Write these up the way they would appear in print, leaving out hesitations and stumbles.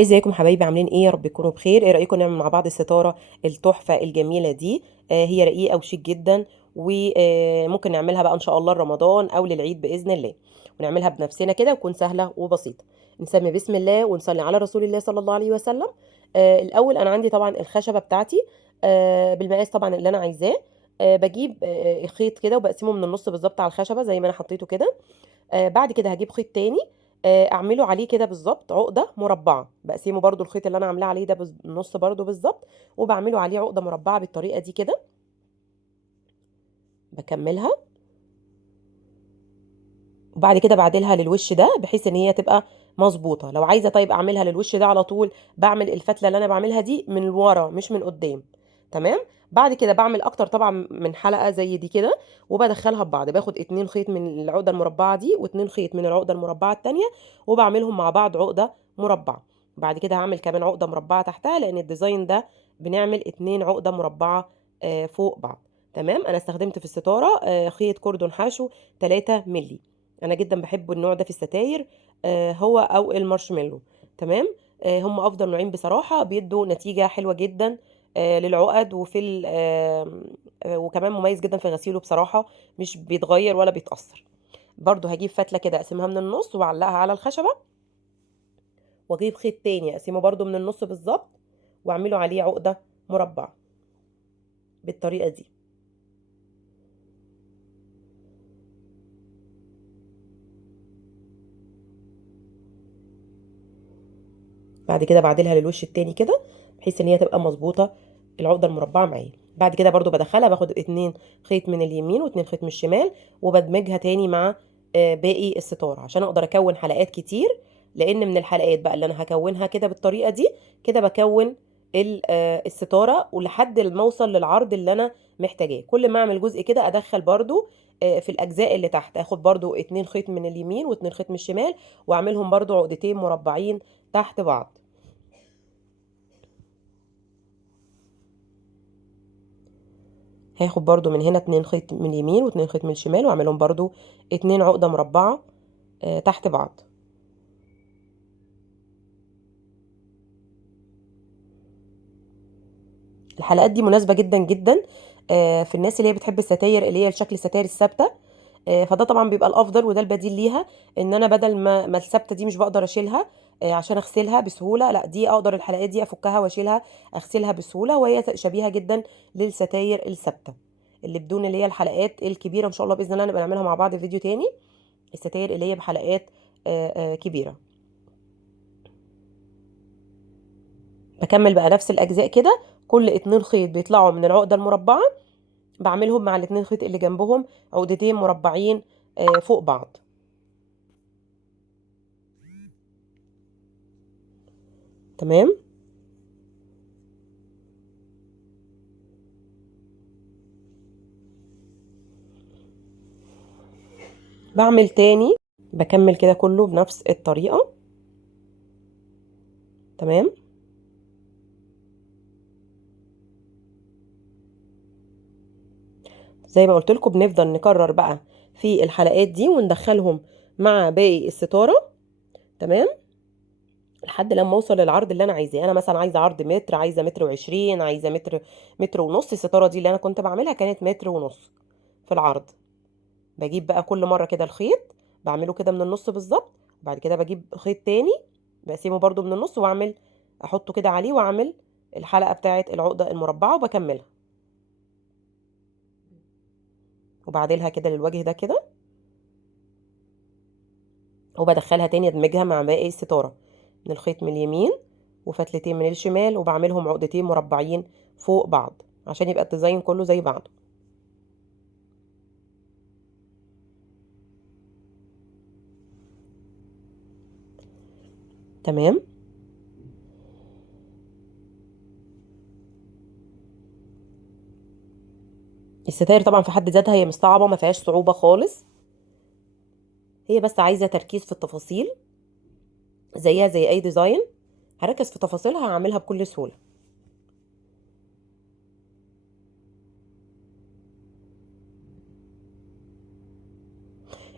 ازيكم حبايبي؟ عاملين ايه؟ يا رب تكونوا بخير. ايه رايكم نعمل مع بعض الستاره التحفه الجميله دي؟ هي رقيقه وشيك جدا، وممكن نعملها بقى ان شاء الله لرمضان او للعيد باذن الله، ونعملها بنفسنا كده وتكون سهله وبسيطه. نسمي بسم الله ونصلي على رسول الله صلى الله عليه وسلم. الاول انا عندي طبعا الخشبه بتاعتي بالمقاس طبعا اللي انا عايزاه. بجيب خيط كده وبقسمه من النص بالظبط على الخشبه زي ما انا حطيته كده. بعد كده هجيب خيط تاني، اعمله عليه كده بالظبط عقده مربعه، بقسمه برضو الخيط اللي انا عاملاه عليه ده بالنص برضو بالظبط، وبعمله عليه عقده مربعه بالطريقه دي كده. بكملها، وبعد كده بعدلها للوش ده بحيث ان هي تبقى مظبوطه. لو عايزه طيب اعملها للوش ده على طول، بعمل الفتله اللي انا بعملها دي من ورا مش من قدام. تمام. بعد كده بعمل اكتر طبعا من حلقه زي دي كده، وبدخلها ببعض. باخد 2 خيط من العقده المربعه دي و2 خيط من العقده المربعه التانيه، وبعملهم مع بعض عقده مربعه. بعد كده هعمل كمان عقده مربعه تحتها، لان الديزاين ده بنعمل 2 عقده مربعه فوق بعض. تمام. انا استخدمت في الستاره خيط كوردون حاشو 3 مللي. انا جدا بحب النوع ده في الستاير، هو او المارشميلو. تمام. هم افضل نوعين بصراحه، بيدوا نتيجه حلوه جدا للعقد وفي وكمان مميز جدا في غسيله بصراحه، مش بيتغير ولا بيتاثر. برضو هجيب فتله كده اقسمها من النص واعلقها على الخشبه، واجيب خيط تاني اقسمه برضو من النص بالظبط، واعمله عليه عقده مربعه بالطريقه دي. بعد كده بعدلها للوش التاني كده بحيث ان هي تبقى مظبوطه العقده المربعه معايا. بعد كده برضو بدخلها، باخد 2 خيط من اليمين و2 خيط من الشمال، وبدمجها تاني مع باقي الستاره عشان اقدر اكون حلقات كتير. لان من الحلقات بقى اللي انا هكونها كده بالطريقه دي كده بكون الستاره، ولحد ما اوصل للعرض اللي انا محتاجاه. كل ما اعمل جزء كده ادخل برضو في الاجزاء اللي تحت، اخد برضو 2 خيط من اليمين و2 خيط من الشمال، واعملهم برضو عقدتين مربعين تحت بعض. هاخد برضو من هنا 2 خيط من اليمين و2 خيط من الشمال، واعملهم برضو 2 عقدة مربعة تحت بعض. الحلقات دي مناسبة جدا جدا في الناس اللي هي بتحب الستاير اللي هي شكل الستاير الثابتة. فده طبعا بيبقى الافضل وده البديل ليها. ان انا بدل ما الثابتة دي مش بقدر اشيلها عشان اغسلها بسهولة، لا دي اقدر الحلقات دي افكها واشيلها اغسلها بسهولة، وهي شبيهة جدا للستاير الثابتة اللي بدون اللي هي الحلقات الكبيرة. ان شاء الله باذن الله نبقى نعملها مع بعض في فيديو تاني، الستاير اللي هي بحلقات كبيرة. بكمل بقى نفس الأجزاء كده، كل 2 خيط بيطلعوا من العقدة المربعة بعملهم مع ال2 خيط اللي جنبهم عقدتين مربعين فوق بعض. تمام. بعمل تاني، بكمل كده كله بنفس الطريقة. تمام. زي ما قلت لكم بنفضل نكرر بقى في الحلقات دي وندخلهم مع باقي الستارة. تمام. لحد لما اوصل للعرض اللي انا عايزاه. انا مثلا عايزه عرض متر، عايزه متر وعشرين، عايزه متر، متر ونص. الستاره دي اللي انا كنت بعملها كانت متر ونص في العرض. بجيب بقى كل مرة كده الخيط بعمله كده من النص بالظبط، وبعد كده بجيب خيط تاني بقسمه برضو من النص، واعمل احطه كده عليه، واعمل الحلقة بتاعة العقدة المربعة وبكملها، وبعدلها كده للوجه ده كده، وبدخلها تاني ادمجها مع باقي الستارة من الخيط من اليمين وفتلتين من الشمال، وبعملهم عقدتين مربعين فوق بعض عشان يبقى الديزاين كله زي بعضه. تمام. الستاير طبعا في حد ذاتها هي مش صعبة، ما فيهاش صعوبة خالص، هي بس عايزة تركيز في التفاصيل. زيها زي اي ديزاين، هركز في تفاصيلها هعملها بكل سهولة.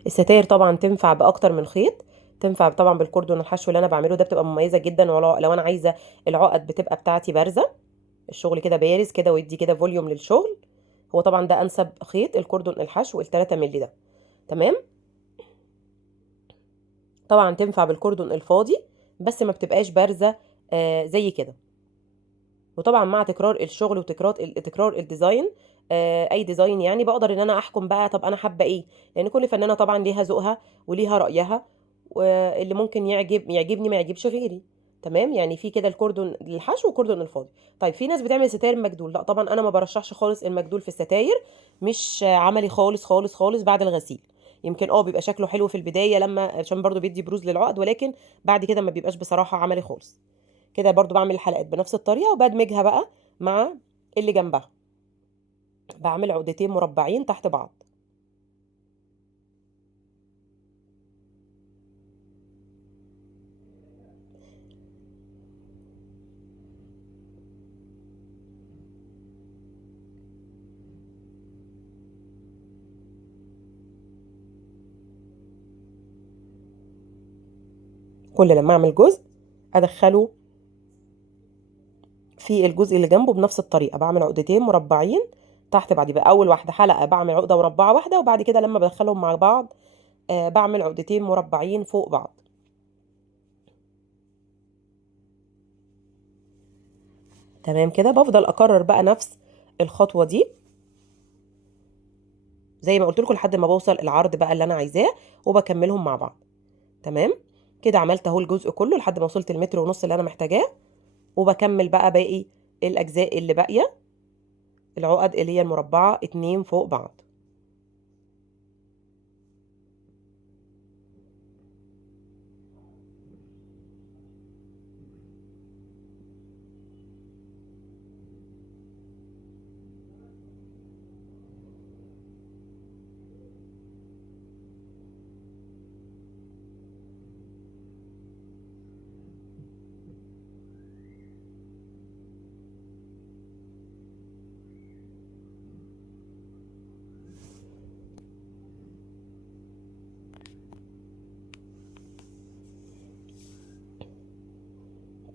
الستاير طبعا تنفع باكتر من خيط، تنفع طبعا بالكوردون الحشو اللي انا بعمله ده، بتبقى مميزه جدا. لو انا عايزه العقد بتبقى بتاعتي بارزه، الشغل كده بارز كده ويدي كده فوليوم للشغل. هو طبعا ده انسب خيط الكوردون الحشو ال 3 مللي ده. تمام. طبعا تنفع بالكوردون الفاضي بس ما بتبقاش بارزه زي كده. وطبعا مع تكرار الشغل وتكرار تكرار الديزاين، اي ديزاين يعني، بقدر ان انا احكم بقى طب انا حابه ايه، لان كل فنانه طبعا ليها ذوقها وليها رايها، واللي ممكن يعجبني ما يعجبش غيري. تمام. يعني في كده الكوردون الحشو والكوردون الفاضي. طيب في ناس بتعمل ستاير مجدول، لا طبعا انا ما برشحش خالص المجدول في الستاير، مش عملي خالص خالص خالص بعد الغسيل. يمكن بيبقى شكله حلو في البدايه لما عشان برضو بيدي بروز للعقد، ولكن بعد كده ما بيبقاش بصراحه عملي خالص. كده برضو بعمل الحلقات بنفس الطريقة وبدمجها بقى مع اللي جنبها. بعمل عقدتين مربعين تحت بعض. كل لما اعمل جزء ادخله في الجزء اللي جنبه بنفس الطريقة، بعمل عقدتين مربعين تحت بعض. يبقى اول واحدة حلقة بعمل عقدة مربعة واحدة، وبعد كده لما بدخلهم مع بعض بعمل عقدتين مربعين فوق بعض. تمام كده. بفضل اكرر بقى نفس الخطوة دي زي ما قلت لكم لحد ما بوصل العرض بقى اللي انا عايزاه، وبكملهم مع بعض. تمام كده. عملت اهو الجزء كله لحد ما وصلت المتر ونص اللي انا محتاجاه، وبكمل بقى باقي الاجزاء اللي باقيه، العقد اللي هي المربعه اتنين فوق بعض.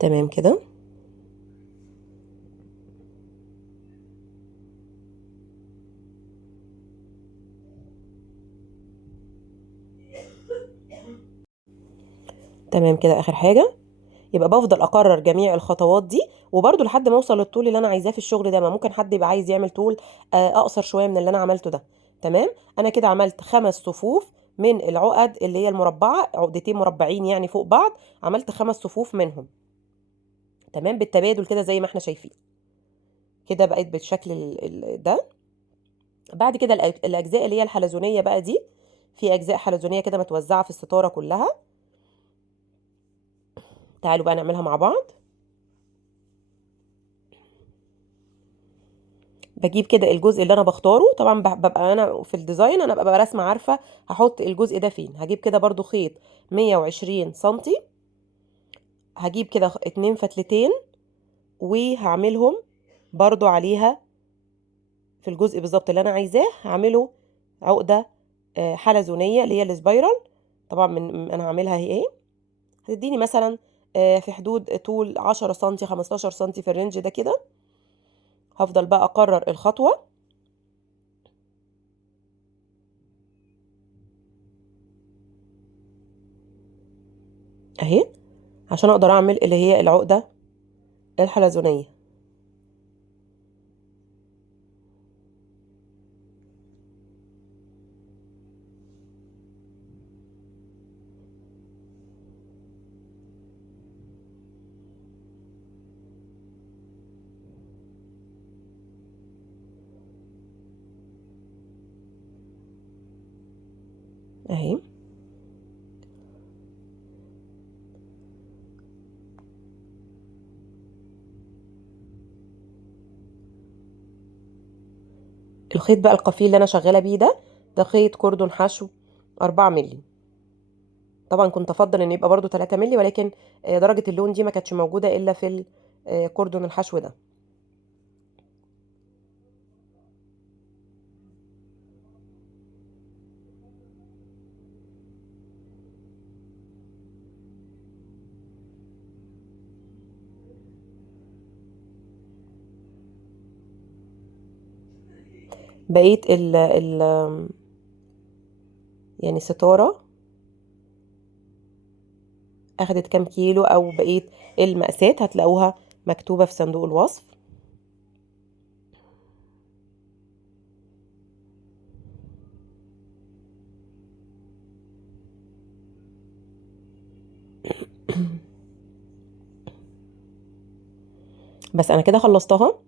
تمام كده. تمام كده اخر حاجه. يبقى بفضل اكرر جميع الخطوات دي، وبرده لحد ما اوصل للطول اللي انا عايزاه في الشغل ده. ما ممكن حد يبقى عايز يعمل طول اقصر شويه من اللي انا عملته ده. تمام. انا كده عملت 5 صفوف من العقد اللي هي المربعه، عقدتين مربعين يعني فوق بعض، عملت 5 صفوف منهم. تمام بالتبادل كده زي ما احنا شايفين. كده بقيت بالشكل ده. بعد كده الاجزاء اللي هي الحلزونيه بقى دي، في اجزاء حلزونيه كده متوزعه في الستاره كلها. تعالوا بقى نعملها مع بعض. بجيب كده الجزء اللي انا بختاره، طبعا ببقى انا في الديزاين انا ببقى راسمه عارفه هحط الجزء ده فين. هجيب كده برضو خيط 120 سنتي، هجيب كده 2 فتلتين وهعملهم برضو عليها في الجزء بالظبط اللي انا عايزاه، هعمله عقده حلزونيه اللي هي السبايرال. طبعا انا هعملها هي ايه، هتديني مثلا في حدود طول 10 سنتي 15 سنتي في الرينج ده كده. هفضل بقى اكرر الخطوه اهي، عشان اقدر اعمل اللي هي العقده الحلزونيه اهي. الخيط بقى القفيل اللي انا شغاله بيه ده خيط كوردون حشو 4 مللي. طبعا كنت افضل ان يبقى برضو 3 مللي، ولكن درجه اللون دي ما كانتش موجوده الا في كوردون الحشو ده. بقية ال يعني ستارة اخدت كام كيلو او بقية المقاسات هتلاقوها مكتوبة في صندوق الوصف. بس انا كده خلصتها.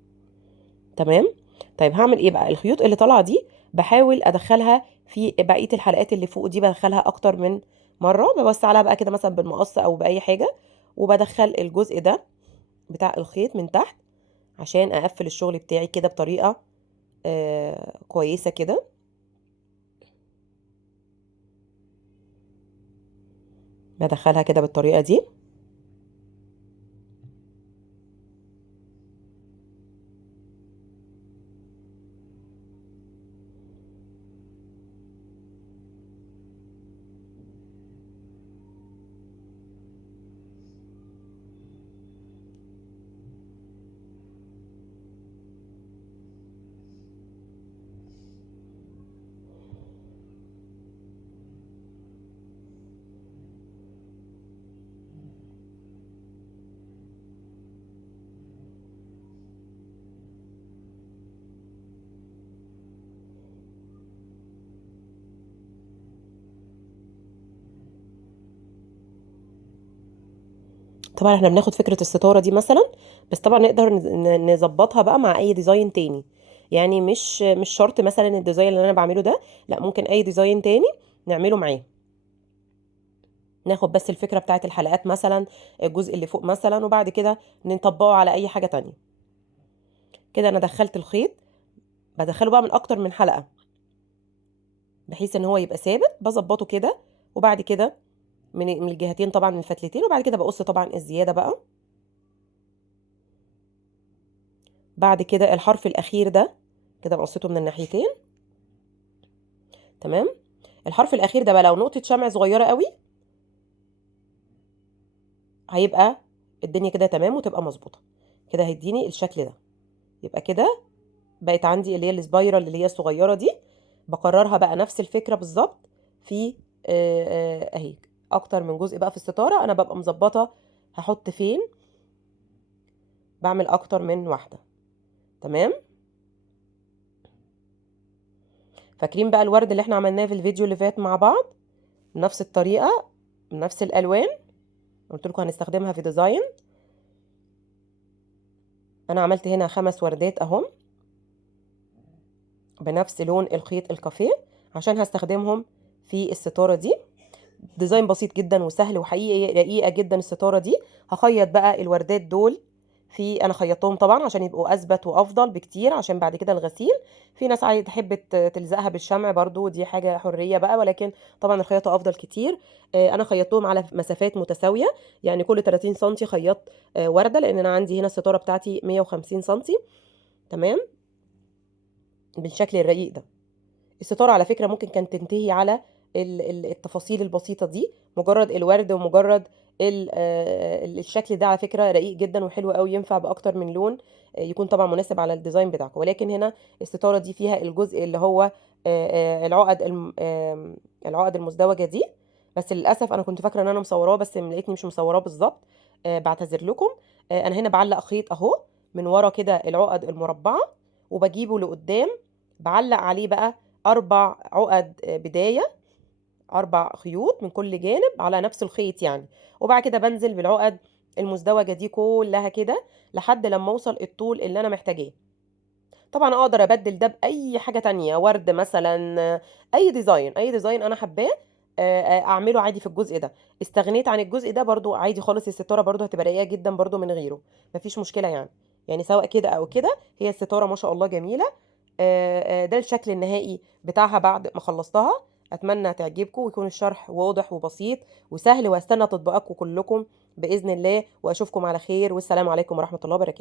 تمام. طيب هعمل ايه بقى؟ الخيوط اللي طالعه دي بحاول ادخلها في بقيه الحلقات اللي فوق دي، بدخلها اكتر من مره، بوسع لها بقى كده مثلا بالمقص او باي حاجه، وبدخل الجزء ده بتاع الخيط من تحت عشان اقفل الشغل بتاعي كده بطريقه كويسه كده. بدخلها كده بالطريقه دي. طبعا احنا بناخد فكره الستاره دي مثلا، بس طبعا نقدر نظبطها بقى مع اي ديزاين تاني. يعني مش شرط مثلا الديزاين اللي انا بعمله ده، لا ممكن اي ديزاين تاني نعمله معاه. ناخد بس الفكرة بتاعت الحلقات مثلا، الجزء اللي فوق مثلا، وبعد كده نطبقه على اي حاجة تانية. كده انا دخلت الخيط، بدخله بقى من اكتر من حلقة بحيث ان هو يبقى ثابت، بظبطه كده. وبعد كده من الجهتين طبعا، من الفتلتين، وبعد كده بقص طبعا الزيادة بقى. بعد كده الحرف الاخير ده كده بقصته من الناحيتين. تمام. الحرف الاخير ده بقى لو نقطة شمع صغيرة قوي هيبقى الدنيا كده تمام وتبقى مظبوطة. كده هيديني الشكل ده. يبقى كده بقت عندي اللي هي السبايرال اللي هي الصغيره دي. بكررها بقى نفس الفكره بالظبط في اهي اكتر من جزء بقى في الستاره، انا ببقى مظبطه هحط فين. بعمل اكتر من واحده. تمام. فاكرين بقى الورد اللي احنا عملناه في الفيديو اللي فات مع بعض؟ نفس الطريقه، نفس الالوان، قلت لكم هنستخدمها في ديزاين. انا عملت هنا 5 وردات اهم بنفس لون الخيط الكافيه عشان هستخدمهم في الستاره دي. ديزاين بسيط جدا وسهل، وحقيقي رقيقه جدا الستاره دي. هخيط بقى الوردات دول في، انا خيطتهم طبعا عشان يبقوا اثبت وافضل بكتير عشان بعد كده الغسيل. في ناس عايزه تحب تلزقها بالشمع برضو، دي حاجه حريه بقى، ولكن طبعا الخياطه افضل كتير. انا خيطتهم على مسافات متساويه، يعني كل 30 سم خيطت ورده، لان انا عندي هنا الستاره بتاعتي 150 سم. تمام. بالشكل الرقيق ده. الستارة على فكرة ممكن كانت تنتهي على التفاصيل البسيطة دي، مجرد الورد ومجرد الشكل ده على فكرة رقيق جدا وحلو قوي، ينفع بأكتر من لون. يكون طبعا مناسب على الديزاين بتاعكم. ولكن هنا الستارة دي فيها الجزء اللي هو العقد المزدوجة دي. بس للأسف أنا كنت فاكرة إن أنا مصوراه، بس لقيتني مش مصوراه بالظبط. بعتذر لكم. أنا هنا بعلق خيط أهو من ورا كده العقد المربعة، وبجيبه لقدام، بعلق عليه بقى 4 عقد بداية، 4 خيوط من كل جانب على نفس الخيط يعني. وبعد كده بنزل بالعقد المزدوجة دي كلها كده لحد لما اوصل الطول اللي انا محتاجاه. طبعا اقدر ابدل ده باي حاجة تانية، ورد مثلا، اي ديزاين، اي ديزاين انا حباه اعمله عادي في الجزء ده. استغنيت عن الجزء ده برضو عادي خالص، الستارة برضو هتبقى رقيقة جدا برضو من غيره، مفيش مشكلة يعني. يعني سواء كده او كده هي الستارة ما شاء الله جميلة. ده الشكل النهائي بتاعها بعد ما خلصتها. اتمنى تعجبكم ويكون الشرح واضح وبسيط وسهل، واستنى تطبيقاتكم كلكم باذن الله، واشوفكم على خير، والسلام عليكم ورحمه الله وبركاته.